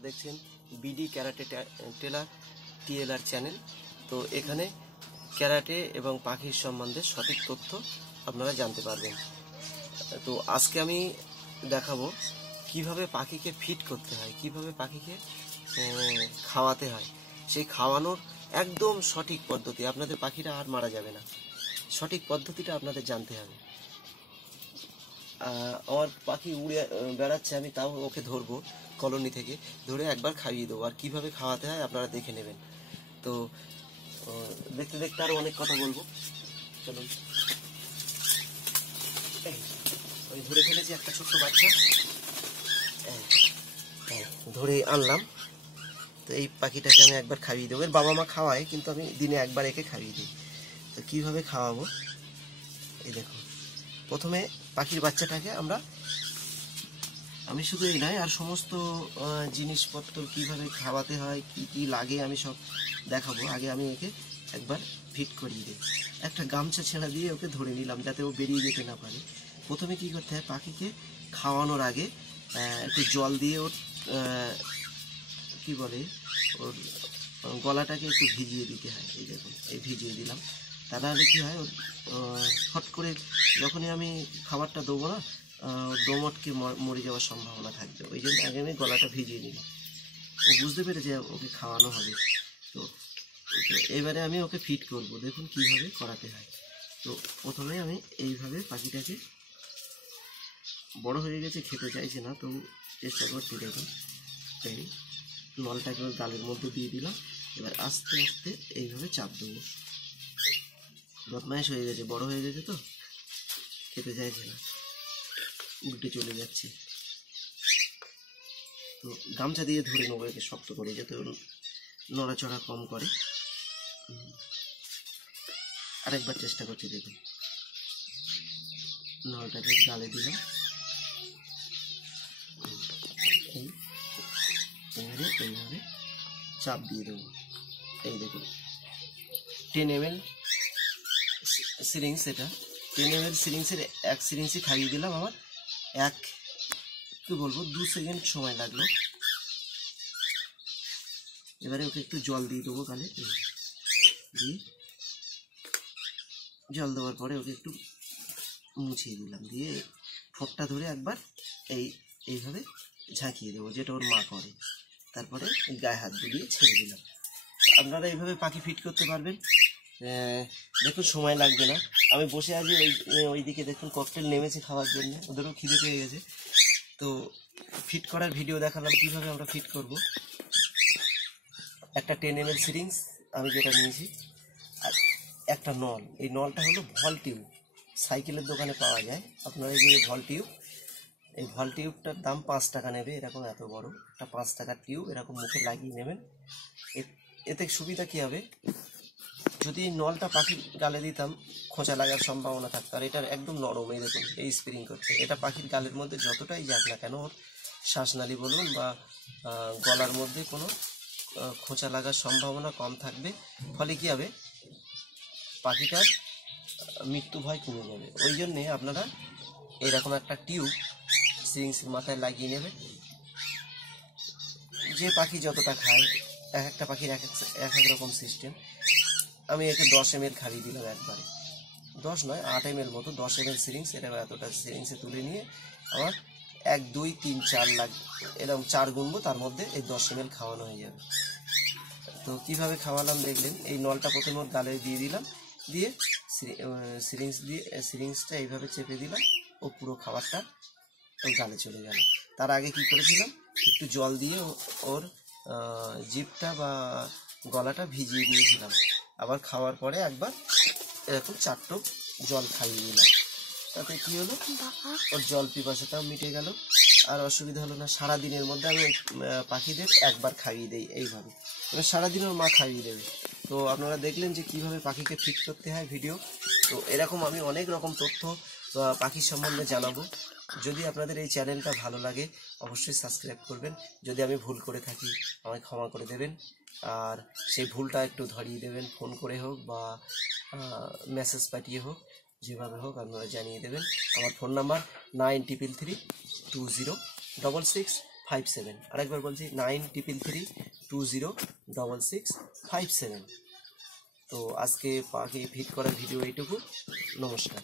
আপনারা দেখছেন BD karate teller TLR channel. তো এখানে ক্যারাটে এবং পাখির সম্বন্ধে সঠিক তথ্য আপনারা জানতে পারবেন। তো আজকে আমি দেখাবো কিভাবে পাখিকে ফিট করতে হয়, কিভাবে পাখিকে খাওয়াতে হয়। সেই খাওয়ানোর একদম সঠিক পদ্ধতি, আপনাদের পাখিরা আর মারা যাবে না। সঠিক পদ্ধতিটা আপনাদের জানতে হবে। আমার পাখি উড়ে বেড়াচ্ছে, আমি তাও ওকে ধরবো, কলোনি থেকে ধরে একবার খাইয়ে দেবো। আর কিভাবে খাওয়াতে হয় আপনারা দেখে নেবেন। তো দেখতে দেখতে আরও অনেক কথা বলবো, চলুন। আমি ধরে ফেলেছি একটা ছোট্ট বাচ্চা, ধরে আনলাম। তো এই পাখিটাকে আমি একবার খাইয়ে দেবো। এর বাবা মা খাওয়ায়, কিন্তু আমি দিনে একবার একে খাইয়ে দিই। তো কীভাবে খাওয়াবো, এই দেখুন। প্রথমে পাখির বাচ্চাটাকে আমি শুধু এই নয়, আর সমস্ত জিনিসপত্র কিভাবে খাওয়াতে হয়, কি কি লাগে আমি সব দেখাবো। আগে আমি একে একবার ফিট করিয়ে দিই। একটা গামছা ছেঁড়া দিয়ে ওকে ধরে নিলাম, যাতে ও বেরিয়ে যেতে না পারে। প্রথমে কি করতে হয়, পাখিকে খাওয়ানোর আগে একটু জল দিয়ে ওর কি বলে, ওর গলাটাকে একটু ভিজিয়ে দিতে হয়। এই দেখুন, এই ভিজিয়ে দিলাম। তা নাহলে কী হয়, হট করে যখনই আমি খাবারটা দেবো না, দমটকে মরে যাওয়ার সম্ভাবনা থাকবে। ওই জন্য আগে আমি গলাটা ভিজিয়ে নিলাম। ও বুঝতে পেরে যে ওকে খাওয়ানো হবে। তো এবারে আমি ওকে ফিট করব। দেখুন কীভাবে করাতে হয়। তো প্রথমে আমি এইভাবে পাখিটাকে, বড় হয়ে গেছে, খেতে চাইছে না, তো চেষ্টা করছি। দেখুন, এই নলটাকে ওর গালের মধ্যে দিয়ে দিলাম। এবার আস্তে আস্তে এইভাবে চাপ দেবো। বদমাইশ হয়ে গেছে, বড় হয়ে গেছে, তো খেতে চাইছে না, উল্টে চলে যাচ্ছে। তো গামছা দিয়ে ধরে নেবো একে শক্ত করে, যাতে ওর নড়াচড়া কম করে। আরেকবার চেষ্টা করছি। দেখুন, নলটাকে গালে দিলাম। এইভাবে চাপ দিয়ে দেবো। এই দেখুন, 10 ml সিরিঞ্জ, এটা 10 ml সিরিঞ্জের এক সিরিঞ্জই খাইয়ে দিলাম। আমার কি বলবো, 2 সেকেন্ড সময় লাগলো। এবারে ওকে একটু জল দিয়ে দেবো গালে। দিয়ে জল দেওয়ার পরে ওকে একটু মুছিয়ে দিলাম, দিয়ে ঠোঁটটা ধরে একবার এইভাবে ঝাঁকিয়ে দেবো, যেটা ওর মা করে। তারপরে গায়ে হাত দিয়ে ছেড়ে দিলাম। আপনারা এইভাবে পাখি ফিট করতে পারবেন। দেখুন, সময় লাগবে না। আমি বসে আছি, ওইদিকে দেখুন ককটেল নেমেছে খাওয়ার জন্য, ওদেরও খিদে পেয়ে গেছে। তো ফিট করার ভিডিও দেখালাম কিভাবে আমরা ফিট করব। একটা 10 ml সিরিঞ্জ আমি যেটা নিয়েছি, আর একটা নল। এই নলটা হলো ভল টিউব, সাইকেলের দোকানে পাওয়া যায়। আপনারা এই যে ভল টিউব, এই ভল টিউবটার দাম 5 টাকা নেবে। এরকম এত বড় একটা 5 টাকার টিউব এরকম মুখে লাগিয়ে নেবেন। এতে সুবিধা কী হবে, যদি নলটা পাখির গালে দিতাম, খোঁচা লাগার সম্ভাবনা থাকতো। আর এটা একদম নরম, এই দেখুন, এই স্প্রিং করছে। এটা পাখির গালের মধ্যে যতটাই যাক না কেন, ওর শ্বাসনালী বলুন বা গলার মধ্যে কোনো খোঁচা লাগার সম্ভাবনা কম থাকবে। ফলে কী হবে, পাখিটার মৃত্যু ভয় কমে যাবে। ওই জন্যে আপনারা এরকম একটা টিউব সিরিঞ্জের মাথায় লাগিয়ে নেবে। যে পাখি যতটা খায়, এক একটা পাখির এক এক রকম সিস্টেম। আমি একে 10 ml খাইয়ে দিলাম একবারে, 10 নয় 8 ml মতো, 10 ml সিরিঞ্জ। এটা এতটা সিরিঞ্জে তুলে নিয়ে আমার 1 2 3 4 এরকম 4 গুনবো, তার মধ্যে এই 10 ml খাওয়ানো হয়ে যাবে। তো কিভাবে খাওয়ালাম দেখলেন। এই নলটা প্রথমে ওর গালে দিয়ে দিলাম, দিয়ে সিরিঞ্জটা এইভাবে চেপে দিলাম, ও পুরো খাবারটা ওর গালে চলে গেল। তার আগে কি করেছিলাম, একটু জল দিয়ে ওর জিভটা বা গলাটা ভিজিয়ে দিয়েছিলাম। আবার খাওয়ার পরে একবার এরকম 4 টোপ জল খাইয়ে দিলাম। তাতে কি হলো, ওর জল পিপাসাটাও মিটে গেল, আর অসুবিধা হলো না। সারাদিনের মধ্যে আমি পাখিদের একবার খাইয়ে দিই এইভাবে, মানে সারাদিন ওর মা খাইয়ে দেবে। তো আপনারা দেখলেন যে কিভাবে পাখিকে ফিট করতে হয় ভিডিও। তো এরকম আমি অনেক রকম তথ্য পাখির সম্বন্ধে জানাবো। যদি আপনাদের এই চ্যানেলটা ভালো লাগে, অবশ্যই সাবস্ক্রাইব করবেন। যদি আমি ভুল করে থাকি, আমায় ক্ষমা করে দেবেন। আর সেই ভুলটা একটু ধরিয়ে দেবেন, ফোন করে হোক বা মেসেজ পাঠিয়ে হোক, যেভাবে হোক আপনারা জানিয়ে দেবেন। আমার ফোন নাম্বার 9333206665। 57। আরেকবার বলছি 9333206657। তো আজকে পাখি ফিট করার ভিডিও এইটুকু। নমস্কার।